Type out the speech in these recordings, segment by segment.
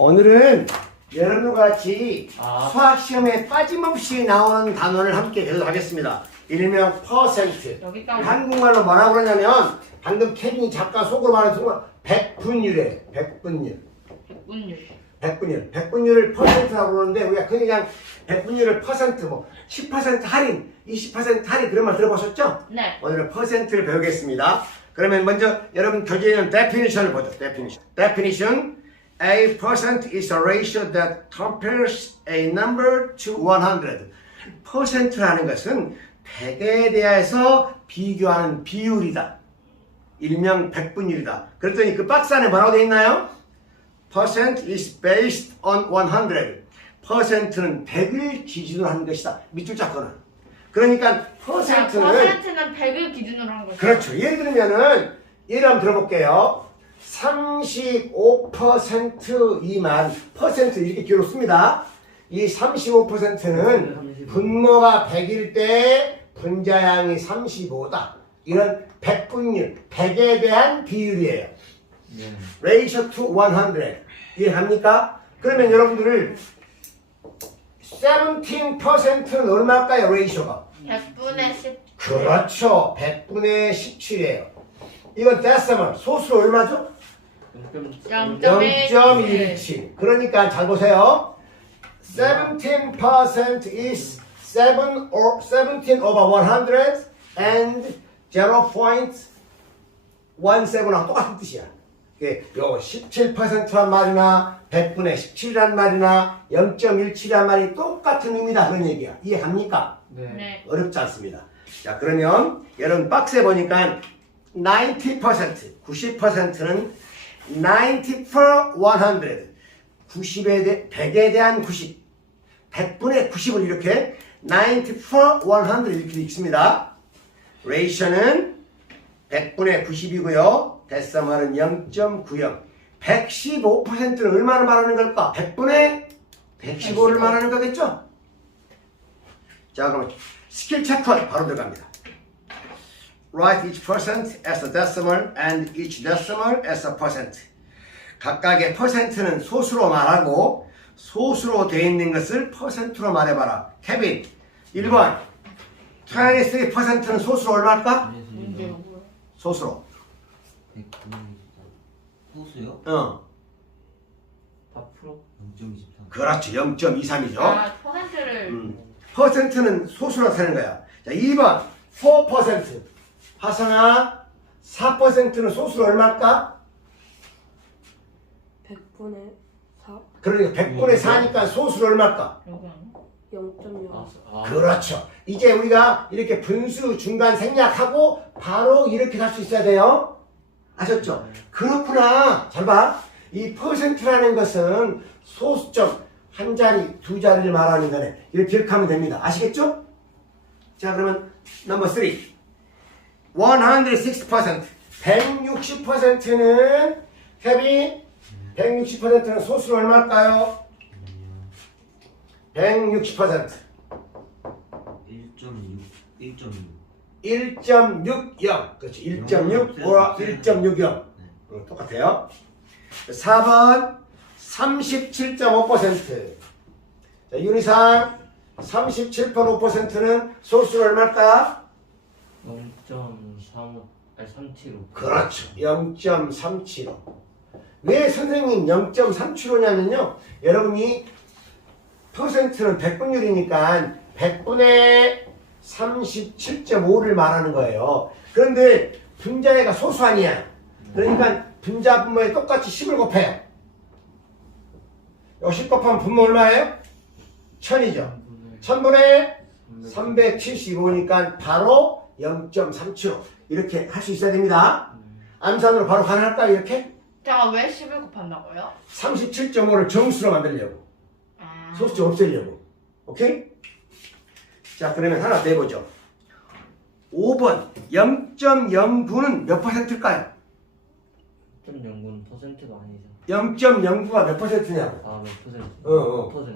오늘은 여러분과 같이 수학 시험에 빠짐없이 나오는 단어를 함께 배워하겠습니다. 일명 퍼센트. 한국말로 뭐라고 그러냐면 방금 케빈이 작가 속으로 말해서 백분율이에요. 백분율을 퍼센트라고 그러는데 우리가 그냥 백분율을 퍼센트 뭐 10% 할인, 20% 할인 그런 말 들어보셨죠? 네. 오늘은 퍼센트를 배우겠습니다. 그러면 먼저 여러분 교재에 있는 definition을 보죠. Definition. A percent is a ratio that compares a number to 100. 퍼센트라는 것은 100에 대해서 비교하는 비율이다. 일명 백분율이다. 그랬더니 그 박스 안에 뭐라고 되어 있나요? Percent is based on 100. 퍼센트는 100을 기준으로 하는 것이다. 밑줄 잡거나. 그러니까 퍼센트는 100을 기준으로 한 거죠. 그렇죠. 예를 들면은 예를 한번 들어볼게요. 35% 이만 퍼센트 이렇게 기호로 씁니다. 이 35%는 분모가 100일 때 분자량이 35다. 이런 백분율, 100에 대한 비율이에요. Ratio to 100. 이해합니까? 그러면 여러분들을 17%는 얼마일까요? ratio가 100분의 10. 그렇죠. 100분의 17이에요. 이건 decimal. 소수로 얼마죠? 0.17. 그러니까 잘 보세요. 17% is 17 over 100 and 0.17하고 똑같은 뜻이야. 요 17%란 말이나 100분의 17이란 말이나 0.17이란 말이 똑같은 의미다 그런 얘기야. 이해합니까? 네. 어렵지 않습니다. 자, 그러면 여러분 박스에 보니까 90%는 90 for 100. 100에 대한 90. 100분의 90을 이렇게 90 for 100 이렇게 읽습니다. ratio는 100분의 90이고요. 데시멀은 0.90. 115%는 얼마나 말하는 걸까? 100분의 115를 말하는 거겠죠? 자, 그럼 스킬 체크 바로 들어갑니다. Write each percent as a decimal and each decimal as a percent. 각각의 퍼센트는 소수로 말하고 소수로 되어 있는 것을 퍼센트로 말해봐라. 케빈, 1번 23%는 소수로 얼마일까? 소수로. 소수요? 4%? 0.23. 그렇지, 0.23이죠. 아, 퍼센트를. 퍼센트는 소수로 되는 거야. 자, 2번 4%. 하성아, 4%는 소수로 얼마일까? 100분의 4? 그러니까 100분의 4니까 소수로 얼마일까? 0.0. 그렇죠. 이제 우리가 이렇게 분수 중간 생략하고 바로 이렇게 할 수 있어야 돼요. 아셨죠? 그렇구나. 잘 봐. 이 퍼센트라는 것은 소수점 한 자리, 두 자리를 말하는 거네. 이렇게 기억하면 됩니다. 아시겠죠? 자, 그러면 넘버 3. 160%. 160%는 헤비 160%는 소수로 얼마일까요? 160%. 1.60. 그렇지. 1.6 or 1.60. 똑같아요. 4번 37.5%. 자, 윤희상 37.5%는 소수로 얼마일까? 0.35 그렇죠. 0.375. 왜 선생님 0.375냐면요. 여러분이 퍼센트는 백분율이니까 100분의 37.5를 말하는 거예요. 그런데 분자애가 소수 아니야. 그러니까 분자 분모에 똑같이 10을 곱해요. 요 10 곱하면 분모 얼마예요? 1000이죠. 1000분의 375니까 바로 0.375 이렇게 할 수 있어야 됩니다. 암산으로 바로 가능할까요? 이렇게? 제가 왜 10을 곱한다고요? 37.5를 정수로 만들려고. 소수 좀 없애려고. 오케이? 자, 그러면 하나 더 해보죠. 5번 0.09는 몇 퍼센트일까요? 0.09는 퍼센트가 아니죠. 0.09가 몇 퍼센트냐고. 몇 퍼센트? 9%.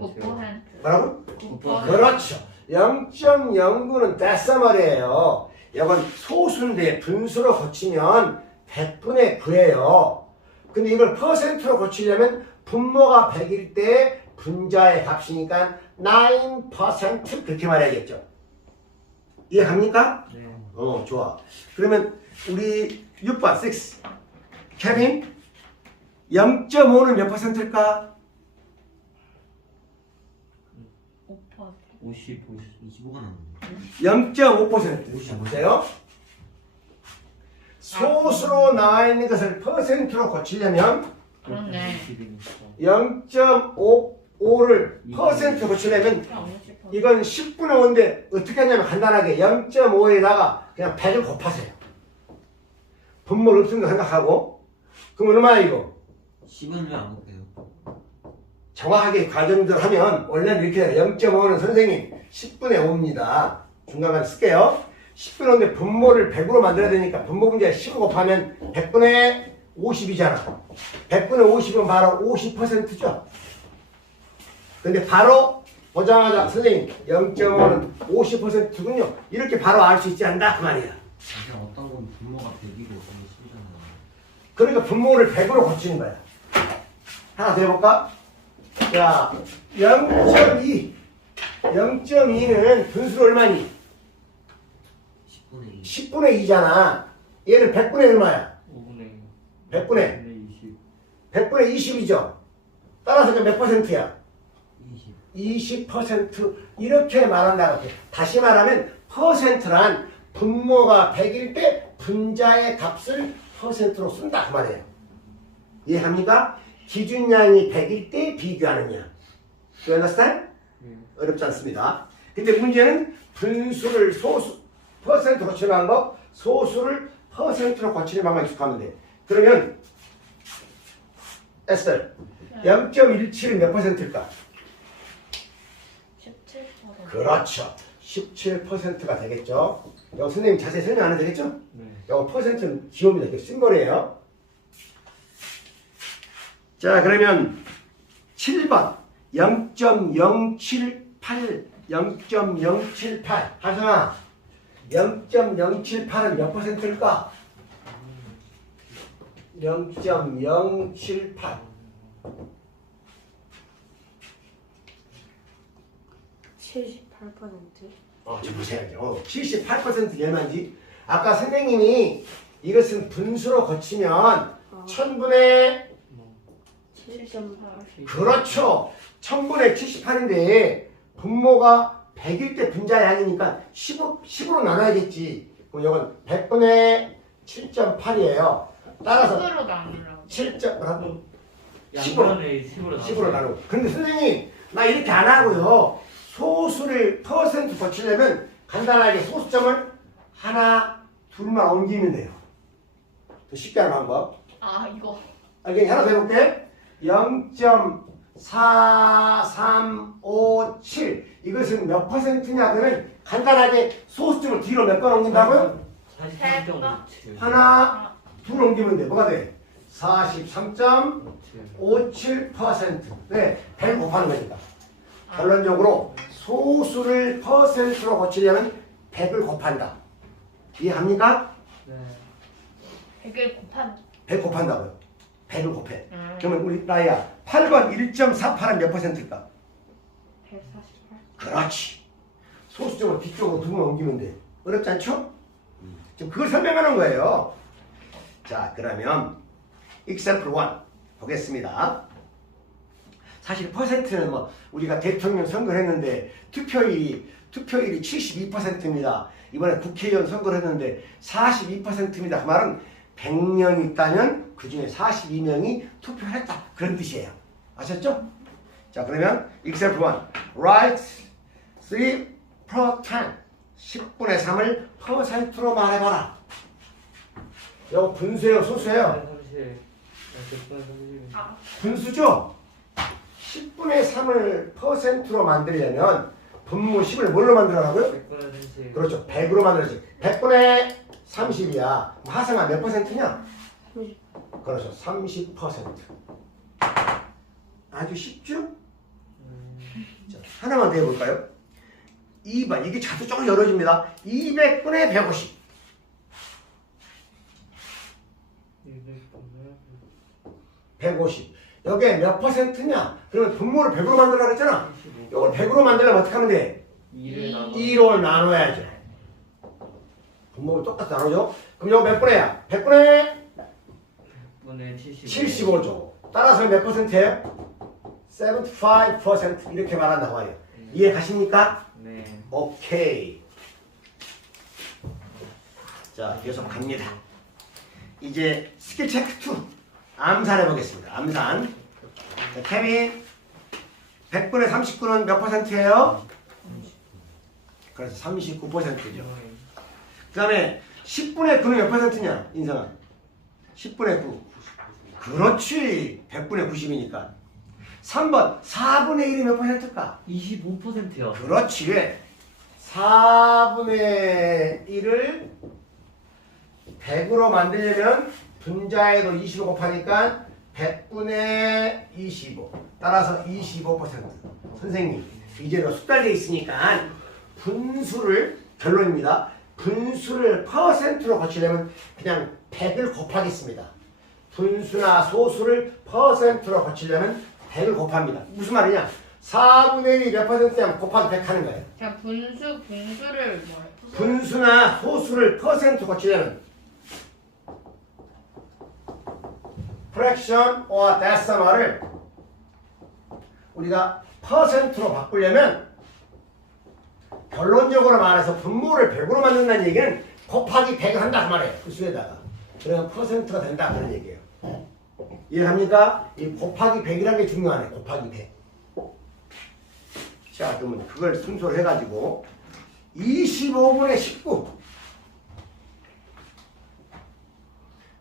뭐라고? 9%. 그렇죠. 0.09는 데시멀이에요. 이건 소수인데 분수로 고치면 100분의 9예요. 근데 이걸 퍼센트로 고치려면 분모가 100일 때 분자의 값이니까 9% 그렇게 말해야겠죠. 이해갑니까? 네. 좋아. 그러면 우리 6번 6. 케빈 0.5는 몇 퍼센트일까? 5%. 50, 25가 0.5%. 보세요. 소수로 나와 있는 것을 퍼센트로 고치려면 그렇네. 0.55를 퍼센트로 고치려면 그럼 50%. 이건 10분의 5인데 어떻게 하냐면 간단하게 0.5에다가 그냥 100을 곱하세요. 분모를 없는 거 생각하고. 그럼 얼마야 이거? 10은 왜 안 곱해요? 정확하게 과정들 하면 원래는 이렇게 돼요. 0.5는 선생님 10분의 5입니다. 중간까지 쓸게요. 10분의 5인데 분모를 100으로 만들어야 되니까 분모 분자에 10을 곱하면 100분의 50이잖아. 100분의 50은 바로 50%죠. 근데 바로 보자마자 선생님 0.5는 50%군요. 이렇게 바로 알 수 있지 않나 그 말이야. 그냥 어떤 건 분모가 100이고 어떤 건 10이잖아요. 그러니까 분모를 100으로 고치는 거야. 하나 더 해볼까? 자, 0.2. 0.2는 분수로 얼마니? 10분의 2. 10분의 2잖아. 얘는 100분의 얼마야? 5분의 100분의 20. 100분의 20이죠. 따라서 이제 몇 퍼센트야? 20. 20% 이렇게 말한다고 해. 다시 말하면 퍼센트란 분모가 100일 때 분자의 값을 퍼센트로 쓴다 그 말이에요. 이해합니까? 기준량이 100일 때 비교하느냐. You understand? 어렵지 않습니다. 근데 문제는 분수를 소수 퍼센트로 고치는 방법, 소수를 퍼센트로 고치는 방법 익숙하면 돼. 그러면 에스터 0.17은 몇 퍼센트일까? 17%. 그렇죠. 17%가 되겠죠. 이거 선생님 자세히 설명 안 해도 되겠죠? 네. 이거 퍼센트는 기호입니다. 이게 심벌이에요. 자, 그러면 7번 0.078 0.078 하성아 0.078은 몇 퍼센트일까? 0.078 78%. 지금 보셔야죠. 78%가 얼마인지. 아까 선생님이 이것은 분수로 거치면 1000분의 7.8. 그렇죠. 1000분의 78인데 분모가 100일 때 분자량이니까 10으로 나눠야겠지. 그럼 이건 100분의 7.8이에요. 따라서 10으로 나누려고. 7.10으로 양면을 10으로 나누고. 근데 선생님 나 이렇게 안 하고요. 소수를 퍼센트 고치려면 간단하게 소수점을 하나, 둘만 옮기면 돼요. 더 쉽게 하는 방법. 아, 이거. 알겠니? 하나 더 해볼게. 0.4357 이것은 몇 퍼센트냐 그러면 간단하게 소수점을 뒤로 몇 번 옮긴다고요? 43.57. 하나, 둘 옮기면 돼. 뭐가 돼? 43.57%. 네, 100 곱하는 거니까. 결론적으로 소수를 퍼센트로 고치려면 100을 곱한다. 이해합니까? 네. 100을 곱한. 100 곱한다고요. 100을 곱해. 그러면 우리 나이야 8번 1.48은 몇 퍼센트일까? 148. 그렇지. 소수점을 뒤쪽으로 두 번 옮기면 돼. 어렵지 않죠? 지금 그걸 설명하는 거예요. 자, 그러면 example 1 보겠습니다. 사실 퍼센트는 뭐 우리가 대통령 선거를 했는데 투표율이 72%입니다. 이번에 국회의원 선거를 했는데 42%입니다. 그 말은 100명 있다면 그 중에 42명이 투표했다. 그런 뜻이에요. 아셨죠? 자, 그러면 example 1 write 3 per 10 10분의 3을 퍼센트로 말해봐라. 이거 분수예요, 소수예요? 30. 100분의 30. 아, 분수죠? 10분의 3을 퍼센트로 만들려면 분모 10을 뭘로 만들어라고요? 100분의 30. 그렇죠. 100으로 만들어야지. 100분의 30이야. 하성아 몇 퍼센트냐? 30. 그렇죠. 30%. 아주 쉽죠? 자, 하나만 더 해볼까요? 2번. 이게 자꾸 조금 열어집니다. 200분의 150. 200분의 150. 여기에 몇 퍼센트냐? 그러면 분모를 100으로 만들라고 했잖아. 이걸 100으로 만들려면 어떻게 하면 돼? 2로 나눠야죠. 분모를 똑같이 나누죠. 그럼 이거 몇 분의야? 100분의 75죠. 따라서 몇 퍼센트예요? 75% 이렇게 말한다고 말이에요. 이해 가십니까? 네. 오케이. 자, 계속 갑니다. 이제 스킬 체크 2 암산해 보겠습니다. 암산. 자, 케빈 100분의 39는 몇 퍼센트예요? 그래서 39%죠. 그 다음에 10분의 9는 몇 퍼센트냐? 인성아 10분의 9 그렇지 100분의 90이니까 3번 4분의 1이 몇 퍼센트일까? 25%요. 그렇지 4분의 1을 100으로 만들려면 분자에도 25 곱하니까 100분의 25 따라서 25%. 선생님 이제는 숙달되어 있으니까 분수를 결론입니다. 분수를 퍼센트로 고치려면 그냥 100을 곱하겠습니다. 분수나 소수를 퍼센트로 고치려면 100을 곱합니다. 무슨 말이냐? 4분의 1이 몇 퍼센트냐면 곱하기 100 하는 거예요. 그냥 분수를 뭐래? 분수나 소수를 퍼센트 고치려면 fraction or decimal을 우리가 퍼센트로 바꾸려면 결론적으로 말해서 분모를 100으로 만든다는 얘기는 곱하기 100을 한다 그 말이에요. 그 수에다가. 그러면 퍼센트가 된다 그런 얘기예요. 이해합니까? 이 곱하기 100이라는 게 중요하네. 곱하기 100. 자, 그러면 그걸 순서로 해가지고 25분의 19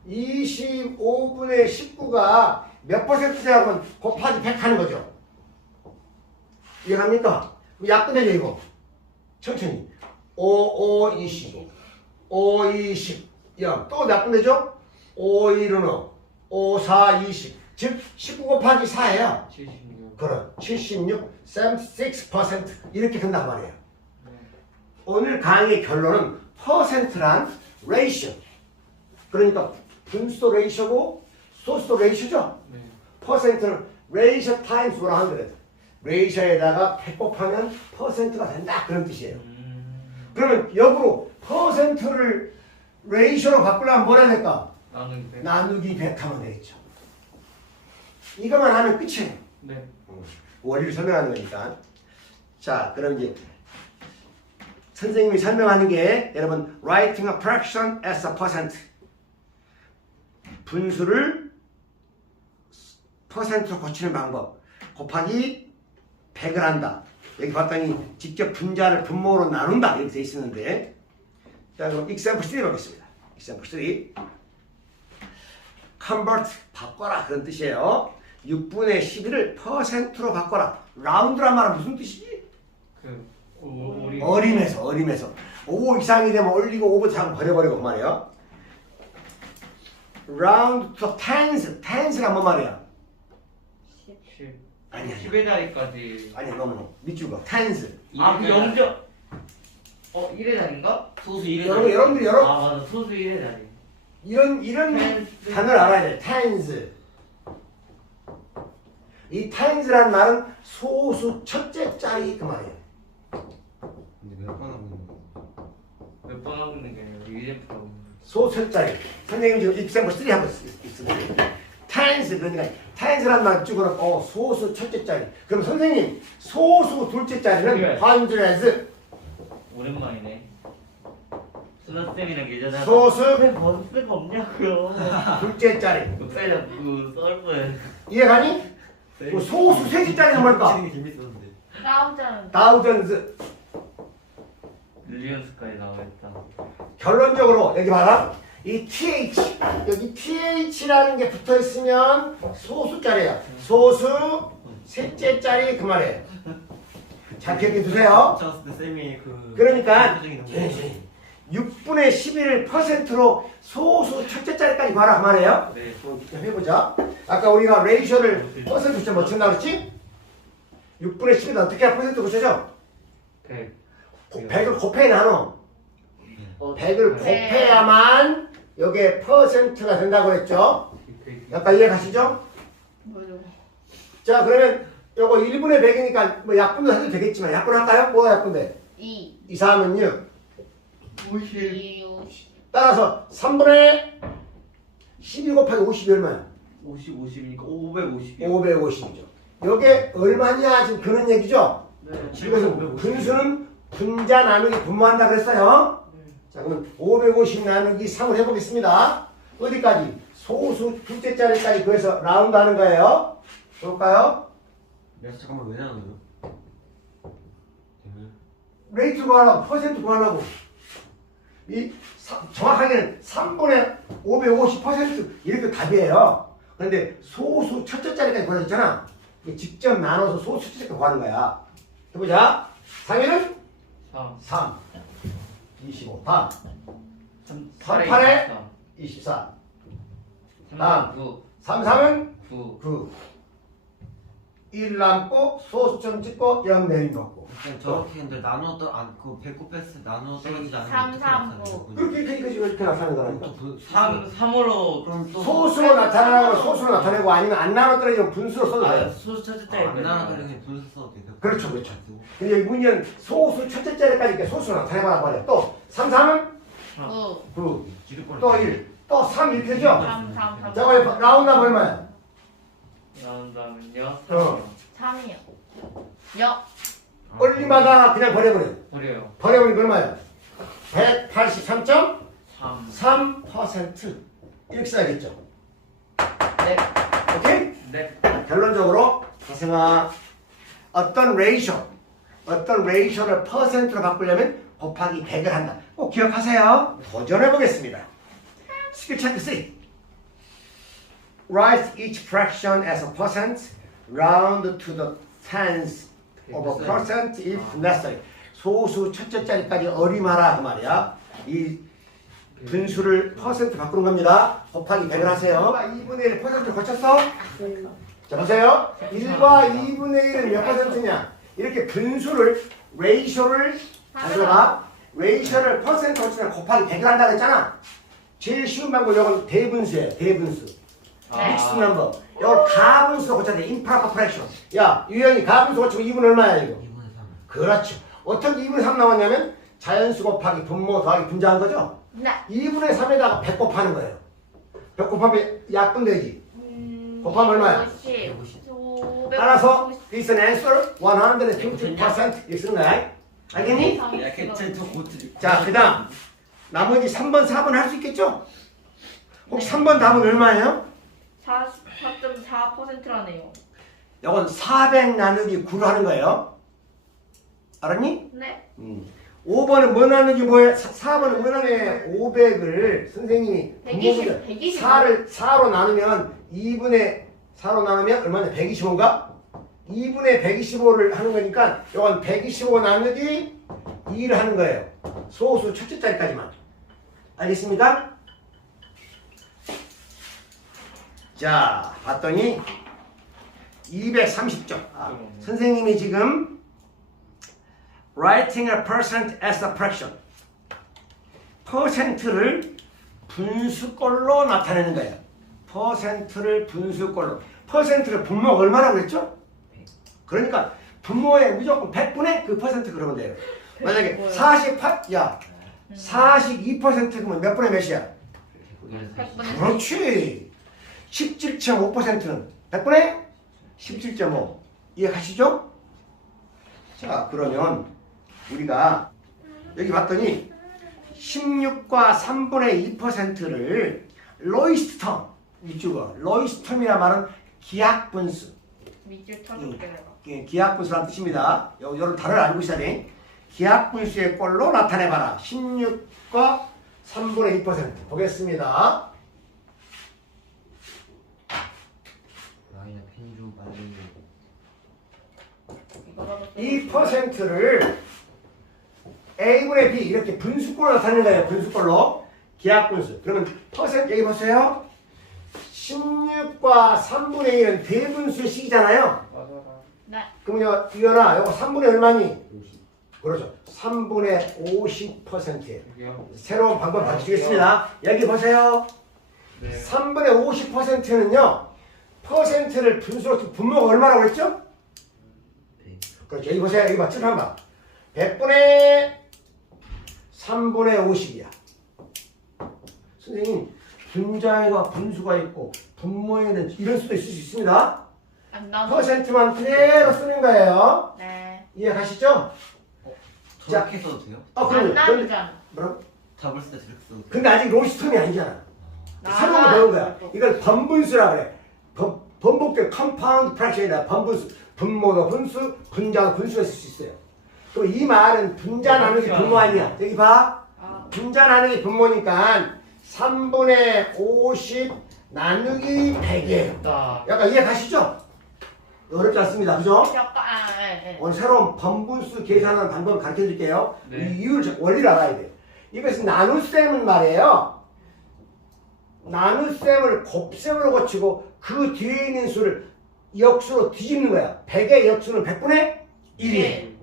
25분의 19가 몇 퍼센트냐면 곱하기 100 하는 거죠. 이해합니까? 약분해줘 이거. 천천히. 5, 5, 25. 5, 20. 0. 또 약분해줘? 5, 1은 5, 4, 20. 즉 19 곱하기 4예요. 76. 그럼 76, 76% 이렇게 된단 말이에요. 오늘 강의의 결론은 퍼센트란 레이쇼. 그러니까 분수도 레이쇼고 소수도 레이쇼죠. 네. 퍼센트는 레이쇼 타임스 100. 레이쇼에다가 100 곱하면 퍼센트가 된다 그런 뜻이에요. 그러면 역으로 퍼센트를 레이쇼로 바꾸려면 뭘 해야 될까? 나는 100. 나누기 100 하면 되겠죠. 이것만 하면 끝이에요. 네. 원리를 설명하는 거니까. 자, 그럼 이제 선생님이 설명하는 게 여러분 writing a fraction as a percent 분수를 퍼센트로 고치는 방법 곱하기 100을 한다. 여기 봤더니 직접 분자를 분모로 나눈다 이렇게 돼 있었는데 자, 그럼 example 3 보겠습니다. example 3 convert 바꿔라 그런 뜻이에요. 6분의 11을 퍼센트로 바꿔라. 라운드란 말은 무슨 뜻이지? 어림에서 5 이상이 되면 올리고 5부터 장 버려버리고 그 말이에요. round to tens가 뭔 말이야? 10. 아니야 10의 자리까지. 아니야 너무 밑줄 거 tens. 아, 그 0점. 1의 자리인가? 소수 1의 여러분, 자리. 여러분들이 아, 맞아. 소수 1의 자리. 이런 tens. 단어를 알아야 돼. tens. 이 tens라는 말은 소수 첫째 자리 그 말이에요. 근데 몇 번 하고 있는 거? 몇 번 하고 있는 게 아니라 유젠프로 하고 있는 거. 소수 자리. 선생님 지금 example 3 하고 있습니다. tens 그러니까 tens라는 말 찍어놓고 소수 첫째 자리. 그럼 선생님 소수 둘째 자리는 네. hundreds. 오랜만이네. 수다쌤이랑 예전에 소수 번스가 없냐고요. 둘째 자리. 목살이랑 그 썰뻔. 이해가니? 그 소수 셋째 자리는 뭘까? 치는 게 재밌었는데. 싸우자는 thousands. 릴리언스까지 나오겠다. 결론적으로 여기 봐라. 이 th 여기 th라는 게 붙어 있으면 소수 자리야. 소수 셋째 자리 그 말이에요. 잘 기억해 두세요. 쳤을 때 쌤이 그 그러니까 표정이 너무 6분의 11을 퍼센트로 소수 첫째 자리까지 봐라 그 말이에요. 네. 해보자. 아까 우리가 레이쇼를 퍼센트 좀 맞춘다 그랬지? 6분의 11은 어떻게 해야 퍼센트 고쳐져? 100. 100을 곱해 나눠. 100을 곱해야만 여기에 퍼센트가 된다고 그랬죠? 아까 이해 가시죠? 뭐죠? 자, 그러면 요거 1분의 100이니까 뭐 약분도 해도 되겠지만 약분 할까요? 뭐가 약분돼? 2. 2, 4하면 6. 50. 2, 50. 따라서 3분의 12 곱하기 50이 얼마야? 50이니까 550이요. 550이죠. 요게 얼마냐 지금 그런 얘기죠? 네. 이것은 분수는 분자 나누기 분모한다 그랬어요. 자, 그럼 550 나누기 3을 해보겠습니다. 어디까지? 소수 둘째 자리까지 그래서 라운드 하는 거예요. 볼까요? 잠깐만 왜 나눠요? 레이트 구하려고, 퍼센트 구하려고. 정확하게는 3분의 550% 이렇게 답이에요. 그런데 소수 첫째 자리까지 구하셨잖아. 직접 나눠서 소수 첫째 자리까지 구하는 거야. 해보자. 상위는 3. 3, 25, 다음 3, 8에 24, 다음 9. 3, 3은 9. 9, 1 남고 소수점 찍고 0 내리놓고. 저렇게 근데 나눠 그 배꼽 패스 나눠 떨어지지 않으면 3, 어떻게 3, 나타내요? 그렇게 나타나는 거라니까. 3으로 그럼 또 소수로 나타나고 소수로 나타내고 아니면 안 나눠 떨어지면 분수로 써도 돼요. 소수 첫째 아, 안 나눠 떨어지면 분수 써도 돼요. 그렇죠, 그렇죠. 근데 여기 문제는 소수 첫째 자리까지 이렇게 소수로 나타내봐라 말이야. 또 3, 3은 9. 9, 지르골 또 1, 또 3 이렇게 되죠? 3, 3, 3. 자, 왜 라운드 하면 얼마야? 나온다면요? 3이요. 0. 얼마다 그냥 버려버려. 버려요. 버려버리면 얼마야? 183.3% 3. 이렇게 써야겠죠. 네. 오케이? 네. 결론적으로 가생아 어떤 레이쇼를 퍼센트로 바꾸려면 곱하기 100을 한다. 꼭 기억하세요. 도전해 보겠습니다. 스킬 체크 3. Write each fraction as a percent, round to the tens of a percent if necessary. 소수 첫째 자리까지 어림하라 그 말이야. 이 분수를 퍼센트 바꾸는 겁니다. 곱하기 100을 하세요. 2분의 1 퍼센트를 거쳤어? 자 보세요. 1과 2분의 1은 몇 퍼센트냐? 이렇게 분수를 레이쇼를 가져가 레이쇼를 퍼센트 거치면 곱하기 100을 한다고 했잖아. 제일 쉬운 방법 이건 대분수예요. 대분수. 믹스 넘버. 이거 가분수로 고쳐야 돼. 임프로퍼 프랙션. 야 유형이 가분수 고치면 2분 얼마야 이거? 2분의 3. 그렇죠. 어떻게 2분의 3 나왔냐면 자연수 곱하기 분모 더하기 분자한 거죠. 네. 2분의 3에다가 100 곱하는 거예요. 100 곱하면 약분되지. 곱하면 얼마야? 50. 따라서 this is an answer 150% 이렇게 쓰는 거야. 알겠니? 자, 그 다음 나머지 3번, 4번 할 수 있겠죠? 혹시 3번 답은 얼마예요? 44.4%라네요. 이건 400 나누기 9로 하는 거예요. 알았니? 네. 5번은 뭐 나누기 뭐예요? 4번은 뭐 나누기 500을 선생님이 120. 4로 나누면 2분의 4로 나누면 얼마냐? 125인가? 2분의 125를 하는 거니까 이건 125 나누기 2를 하는 거예요. 소수 첫째 자리까지만. 알겠습니까? 자, 봤더니 230점. 선생님이 지금 writing a percent as a fraction. 퍼센트를 분수꼴로 나타내는 거예요. 퍼센트를 분수꼴로. 퍼센트를 분모가 얼마라고 그랬죠? 그러니까 분모에 무조건 100분의 그 퍼센트 그러면 돼요. 만약에 42%면 몇 분의 몇이야? 100분의 그렇지. 17.5%는 100분의 17.5. 이해가시죠? 자, 그러면 우리가 여기 봤더니 16과 3분의 2%를 로이스트 텀, 이쪽은 로이스트 텀이란 말은 기하분수. 밑줄 쳐줄게 내가. 기하분수라는 뜻입니다. 요런 단어를 알고 있어야 돼. 기하분수의 꼴로 나타내봐라. 16과 3분의 2% 보겠습니다. 라인에 펜좀 빨리. 이 퍼센트를 A분의 B 이렇게 분수꼴로 나타내는 거예요. 분수꼴로. 기하분수. 그러면 퍼센트 여기 보세요. 16과 3분의 1은 대분수의 식이잖아요. 네. 그러면 이거나 이거 3분의 얼마니? 50. 그렇죠. 3분의 50%예요. 새로운 방법 가르치겠습니다. 여기 보세요. 네. 3분의 50%는요. 퍼센트를 분수로 분모가 얼마라고 그랬죠? 그렇죠. 여기 보세요. 여기 봐. 칠판 봐. 100분의 3분의 50이야. 선생님, 분자에가 분수가 있고 분모에는 이런 수도 있을 수 있습니다. 안 나눠. 퍼센트만 그대로 쓰는 거예요. 네. 이해 가시죠? 저렇게 써도 돼요? 아, 안 그럼요. 나누잖아. 뭐라고? 답을 쓸 때 저렇게 써도 돼요? 근데 아직 로시텀이 아니잖아. 아, 새로운 거 배운 거야. 그렇고. 이걸 번분수라 그래. 번복된 컴파운드 프랙션이다. 번분수. 분모도 분수, 분자도 분수가 있을 수 있어요. 그럼 이 말은 분자 나누기 분모 아니야. 여기 봐. 아, 분자 나누기 분모니까 3분의 50 나누기 100이에요. 나. 약간 이해 가시죠? 어렵지 않습니다. 그죠? 약간 네. 오늘 새로운 번분수 계산하는 방법을 가르쳐 드릴게요. 네. 이 이유를, 원리를 알아야 돼요. 이것은 나눗셈은 말이에요. 나눗셈을 곱셈으로 고치고 그 뒤에 있는 수를 역수로 뒤집는 거야. 100의 역수는 100분의 1이에요.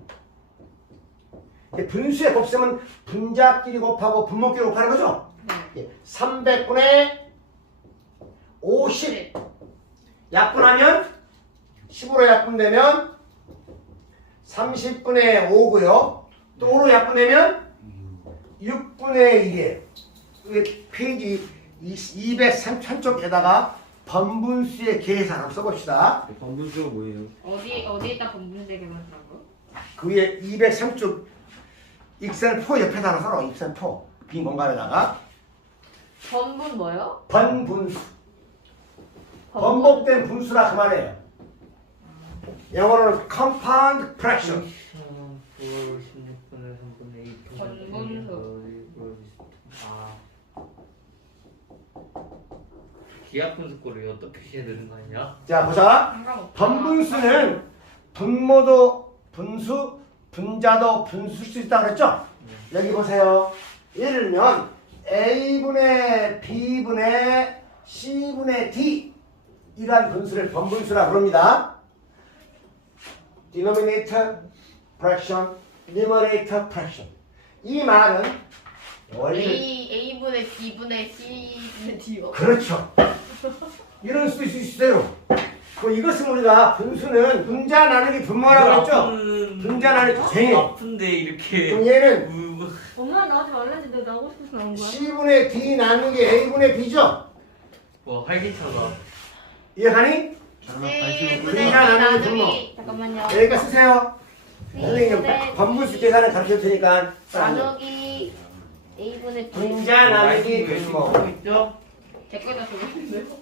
분수의 곱셈은 분자끼리 곱하고 분모끼리 곱하는 거죠. 네. 300분의 50 약분하면 10으로 약분되면 30분의 5고요. 또 5로 약분되면 6분의 1이에요. 페이지 203쪽에다가 번분수의 계산 한번 써봅시다. 번분수가 뭐예요? 어디에다 분분되게 만들라고? 그 위에 203쪽 익셀4 옆에다 하나 써라. 익셀4 빈 공간에다가 번분 뭐요? 번분수 번복된 분수라 그 말이에요. 영어로는 compound fraction. 16분의 3분의 2. 번분수. 아. 기하분수꼴이 어떻게 해야 되는 거 아니야? 자 보자. 상관없다. 번분수는 분모도 분수, 분자도 분수일 수 있다고 그랬죠? 여기 보세요. 예를 들면 A분의 B분의 C분의 D 이란 분수를 번분수라 부릅니다. denominator fraction, numerator fraction. 이 말은 원리를 A분의 B분의 C분의 D요. 그렇죠. 이런 수도 있을 수 있어요. 그럼 이것은 우리가 분수는 분자 나누기 분모라고 했죠? 분자 나누기 쟁이. 아픈데 이렇게. 그럼 얘는 엄마 나오지 말라지 너 나오고 싶어서 나온 거야? C분의 D 나누기 A분의 B죠? 뭐 활기차다. 이해가니? C분의 D 분자 나누기 분모. 나누기 잠깐만요. 여기까 쓰세요. 선생님 C분의 번분수 계산을 가르쳐 줄 테니까 나누기 A분의 B. 분자 나누기 분모. 있죠? 제 거다 적었는데요?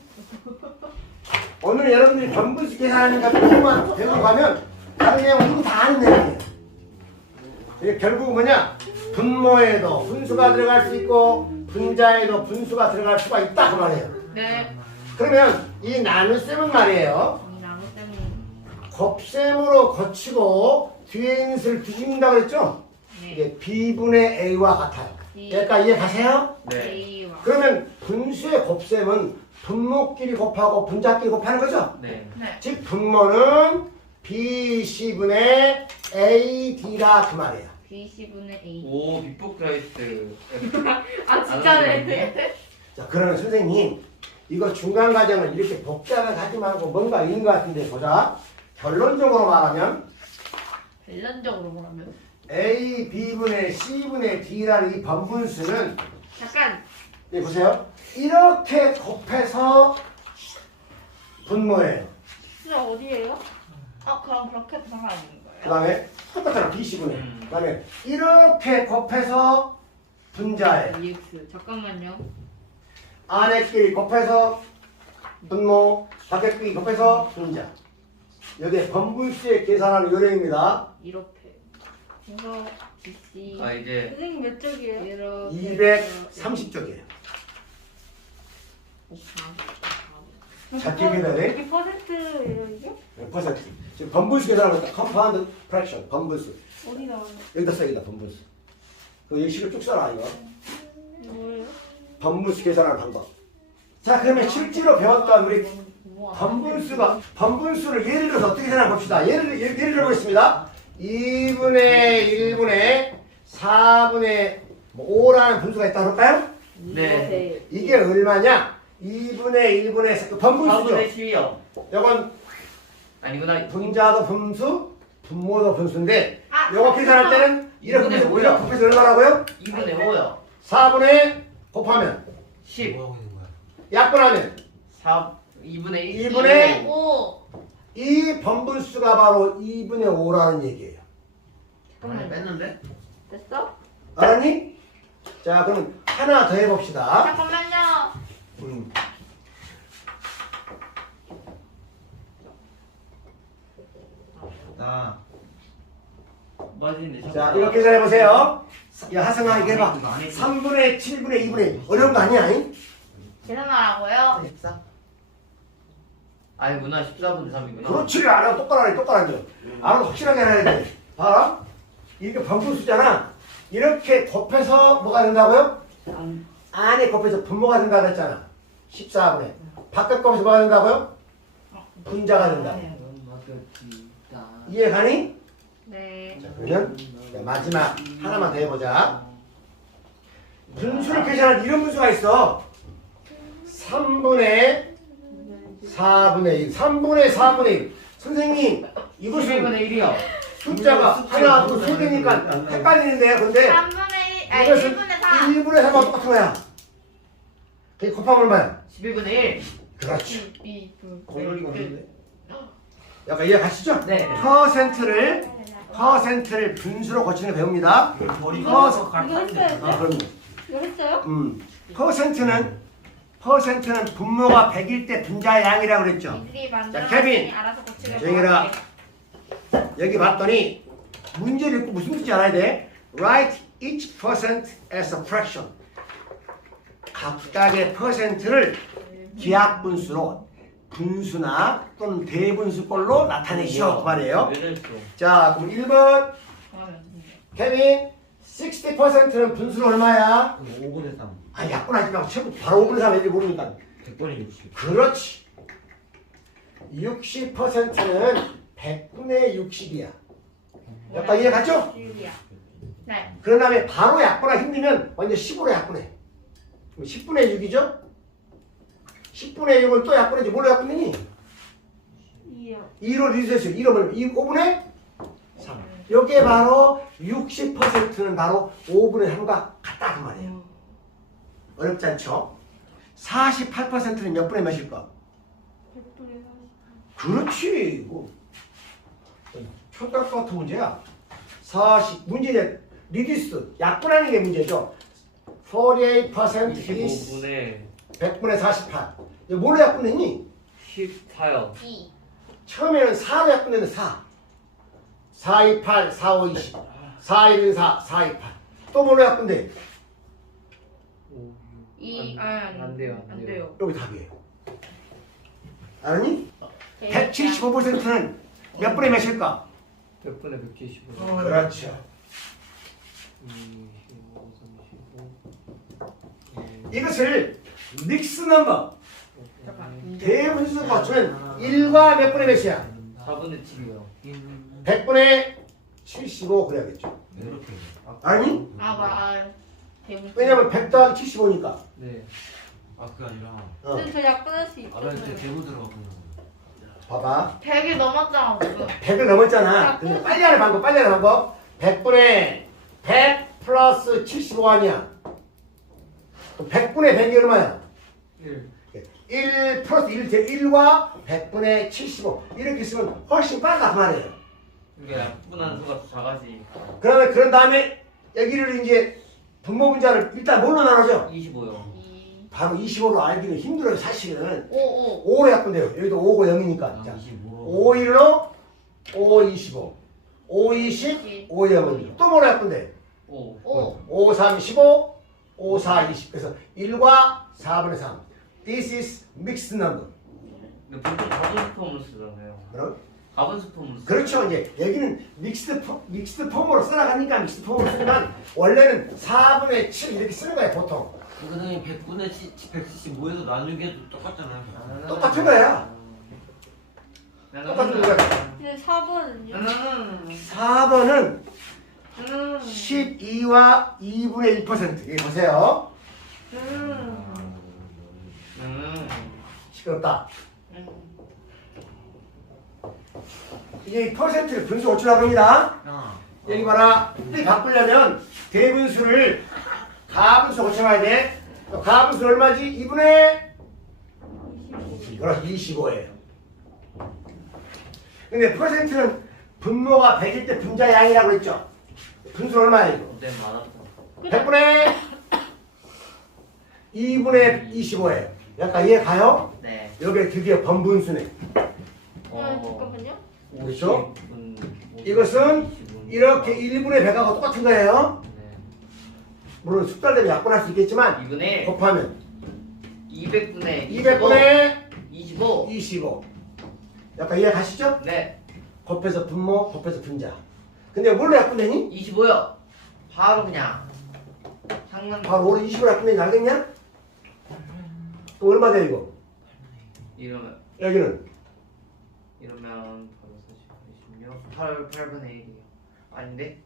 오늘 여러분들이 번분수 계산하는 거 조금만 배우고 가면 다른 내용 이거 다 아는 내용이에요. 이게 결국 뭐냐? 분모에도 분수가 들어갈 수 있고 분자에도 분수가 들어갈 수가 있다 그 말이에요. 네. 그러면 이 나눗셈은 말이에요. 이 나눗셈은 곱셈으로 거치고 뒤에 있는 수를 뒤집는다고 그랬죠? 네. 이게 B분의 A와 같아요. 여기까지 이해 가세요? 네. A와 그러면 분수의 곱셈은 분모끼리 곱하고 분자끼리 곱하는 거죠? 네. 네. 즉 분모는 B, C분의 A, D라 그 말이에요. B C분의 A. 오, 빅포크라이스. 아 진짜네. 자 그러면 선생님 이거 중간 과정을 이렇게 복잡하게 하지 말고 뭔가 있는 것 같은데 보자. 결론적으로 말하면 결론적으로 뭐라면? A, B분의 C분의 D라는 이 번분수는 잠깐. 네, 보세요. 이렇게 곱해서 분모예요. 진짜 어디예요? 아 그럼 그렇게 해도 상관없는 그 거예요? 다음에 똑같잖아. BC분의. 그 다음에 이렇게 곱해서 분자예요. EX 잠깐만요. 안에끼리 곱해서 분모, 밖에끼리 곱해서 분자. 여기에 번분수의 계산하는 요령입니다. 이렇게. 그래서 BC 아, 이제. 선생님 몇 쪽이에요? 이렇게 230쪽이에요. 4. 잡히게 돼. 이게 퍼센트예요 이게? 퍼센트. 지금 번분수 계산하고 있다. 컴파운드 프랙션, 번분수. 어디 나와요? 여기다 써, 여기다 번분수. 그 예식을 쭉 써라, 이거. 뭐예요? 번분수 계산하는 방법. 자, 그러면 실제로 배웠던 우리 번분수를 예를 들어서 어떻게 계산해 봅시다. 예를 들어보겠습니다. 2분의 1분의 4분의 5라는 분수가 있다고 할까요? 네. 이게 얼마냐? 2분의 1분의 번분수죠. 4분의 10이요. 이건 아니구나. 분자도 분수, 분모도 분수인데 아, 요거 계산할 때는 이렇게 해서 우리가 곱해서 얼마라고요? 2분의 5요. 4분의 곱하면 10. 뭐 하고 있는 거야? 약분하면 2분의 1. 2분의 5. 이 번분수가 바로 2분의 5라는 얘기예요. 많이 뺐는데? 됐어? 알았니? 자, 그럼 하나 더 해봅시다. 잠깐만요. 나 맞은데. 자, 이렇게 계산해보세요. 야, 하성아, 이거 해봐. 3분의 7분의 2분의 1. 어려운 거 아니야? 잉? 계산하라고요? 14. 아니구나. 14분의 3이구나. 그렇지, 알아. 똑바로 하래, 똑바로 하래. 알아, 확실하게 알아야 돼. 봐라. 이게 번분수잖아. 이렇게 곱해서 뭐가 된다고요? 안에 곱해서 분모가 된다고 했잖아. 14분의. 바깥 곱해서 뭐가 된다고요? 분자가 된다. 이해가니? 네. 자, 그러면 자, 마지막 하나만 더 해보자. 분수를 계산할 이런 분수가 있어. 3분의 4분의 1. 3분의 4분의 1. 선생님, 이것은 11분의 1이요. 숫자가 하나, 둘, 세 개니까 헷갈리는데요. 근데 3분의 1, 아니 이것은 1분의 4. 1분의 4가 똑같은 거야. 그게 곱하면 얼마야? 11분의 1. 그렇지. 2, 9, 공률이가 없는데. 약간 이해가시죠? 네. 퍼센트를 분수로 고치는 거 배웁니다. 머리가 이거 했어요? 아, 그럼요. 이거 했어요? 퍼센트는 분모가 100일 때 분자의 양이라고 그랬죠. 이들이 자, 만들어 케빈. 알아서 고치면 정일아. 여기 봤더니 문제를 읽고 무슨 뜻인지 알아야 돼. Write each percent as a fraction. 각각의 퍼센트를 기하분수로 분수나 또는 대분수꼴로 나타내시오 그 말이에요. 자, 그럼 1번 케빈 60%는 분수는 얼마야? 5분의 3. 아, 약분하지 말고 처음 바로 5분의 3 애들이 모르니까. 100분의 60. 그렇지. 60%는 100분의 60이야. 약간 이해 갔죠? 네. 그런 다음에 바로 약분하기 힘들면 완전 10으로 약분해. 그럼 10분의 6이죠? 10분의 6은 또 약분해지. 뭘로 약분이니? 2요. 2로 리셋했어요. 2로 5분의 3. 여기에 바로 60%는 바로 5분의 3과 같다 그 말이에요. 어렵지 않죠? 48%는 몇 분의 몇일까? 100분의 40. 그렇지. 뭐. 초등학교 같은 문제야. 40. 문제는 리디스. 약분하는 게 문제죠. 48% is 25분의 100분의 48. 이거 뭘로 약분했니? 14요. 2. 처음에는 4로 약분했는데 4. 4, 2, 8, 4, 5, 20. 4, 1, 4, 4, 2, 8. 또 뭘로 약분돼? 2. 안 돼요. 안 돼요. 여기 답이에요. 알았니? 175%는 몇 분의 몇일까? 100분의 175. 그렇죠. 25, 35. 이것을 믹스 넘버 잠깐. 대분수 맞추면 1과 몇 분의 몇이야? 4분의 7이요. 100분의 75 그래야겠죠. 이렇게. 아니? 대문. 왜냐면 100 더하기 75니까. 네. 아, 그게 아니라. 근데 저 약분할 수 아, 나 이제 있잖아요. 대구 들어가고 있는 거야. 봐봐. 100이 넘었잖아 지금. 100을 넘었잖아. 근데 빨리 하는 방법, 빨리 하는 방법. 100분의 100 플러스 75 아니야. 그럼 100분의 100이 얼마야? 1. 1 플러스 1과 100분의 75 이렇게 쓰면 훨씬 빨라 그 말이에요. 이게 약분한 수가 작아지. 그러면 그런 다음에 여기를 이제 분모 분자를 일단 뭘로 나누죠? 25요. 2. 바로 25로 알기는 힘들어요 사실은. 5. 5로 약분돼요. 여기도 5고 0이니까. 자, 25로. 5 1로 5 25 5 20 5 0은 또 뭐로 약분돼? 5. 5. 5 3 15 5 4 20 그래서 1과 4분의 3 This is mixed number. 근데 보통 가분 스폼으로 쓰잖아요. 그럼? 가분 스폼으로 쓰. 그렇죠. 이제 여기는 믹스드 폼으로 써나가니까 믹스드 폼으로 쓰지만 원래는 4분의 7 이렇게 쓰는 거야 보통. 선생님 100분의 175에서 나누기도 똑같잖아요. 똑같은 거야. 똑같은 거야. 근데 4번은요? 4번은 12와 2분의 1%. 여기 보세요. 시끄럽다. 이제 이 퍼센트를 분수 고치라고 합니다. 여기 봐라. 이 바꾸려면 대분수를 가분수 고쳐놔야 돼. 가분수 얼마지? 2분의 그렇지 25예요. 근데 퍼센트는 분모가 100일 때 분자 양이라고 했죠. 분수 얼마야 이거? 네 맞았다. 100분의 2분의 25예요. 약간 이해 가요? 네. 여기에 드디어 번분수네. 잠깐만요. 그렇죠? 이것은 이렇게 1분의 100하고 똑같은 거예요. 네. 물론 숙달되면 약분할 수 있겠지만 2분의 곱하면 200분의 200분의 25. 25. 약간 이해 가시죠? 네. 곱해서 분모, 곱해서 분자. 근데 뭘로 약분되니? 25요. 바로 그냥 상관. 바로 올해 25로 약분되니 알겠냐? 또 얼마 돼 이거? 이러면 여기는 바로 46, 8분의 1이요. 아닌데?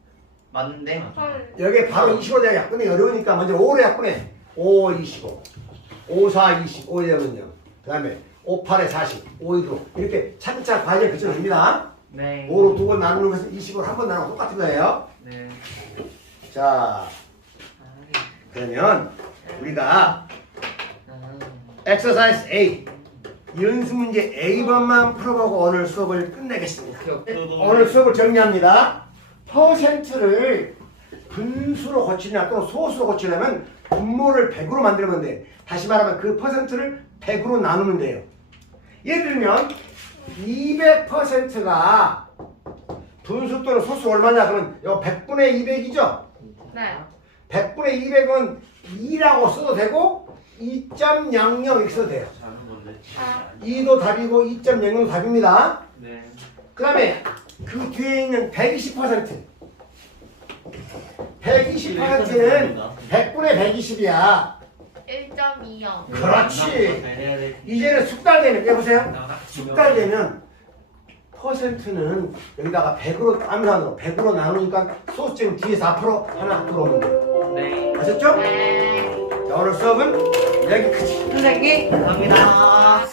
맞는데? 헐. 여기에 바로 25로 내가 약분이 어려우니까 먼저 5로 약분해. 5, 25. 5, 4, 20. 5 되면요. 그 다음에 5, 8에 40. 5, 2로. 이렇게 차근차근 과정을 거쳐줍니다. 네. 5로 두 번 나누는 것은 20으로 한 번 나누고 똑같은 거예요. 네. 자, 그러면 우리가 exercise A 연습 문제 A번만 풀어보고 오늘 수업을 끝내겠습니다. 오늘 수업을 정리합니다. 퍼센트를 분수로 고치냐 또는 소수로 고치려면 분모를 100으로 만들면 돼. 다시 말하면 그 퍼센트를 100으로 나누면 돼요. 예를 들면 200%가 분수 또는 소수 얼마냐 그러면 이거 100분의 200이죠? 네. 100분의 200은 2라고 써도 되고 2.00 이렇게 써도 돼요. 잘하는 건데. 2도 답이고 2.00도 답입니다. 네. 그 다음에 그 뒤에 있는 120%. 120%는 100분의 120이야. 1.20. 그렇지. 이제는 숙달되면, 여보세요? 숙달되면 퍼센트는 여기다가 100으로 암산으로 100으로 나누니까 소수점 뒤에서 앞으로 하나 들어오는 거예요. 네. 아셨죠? 네. 자, 오늘 수업은 여기까지. 선생님 감사합니다.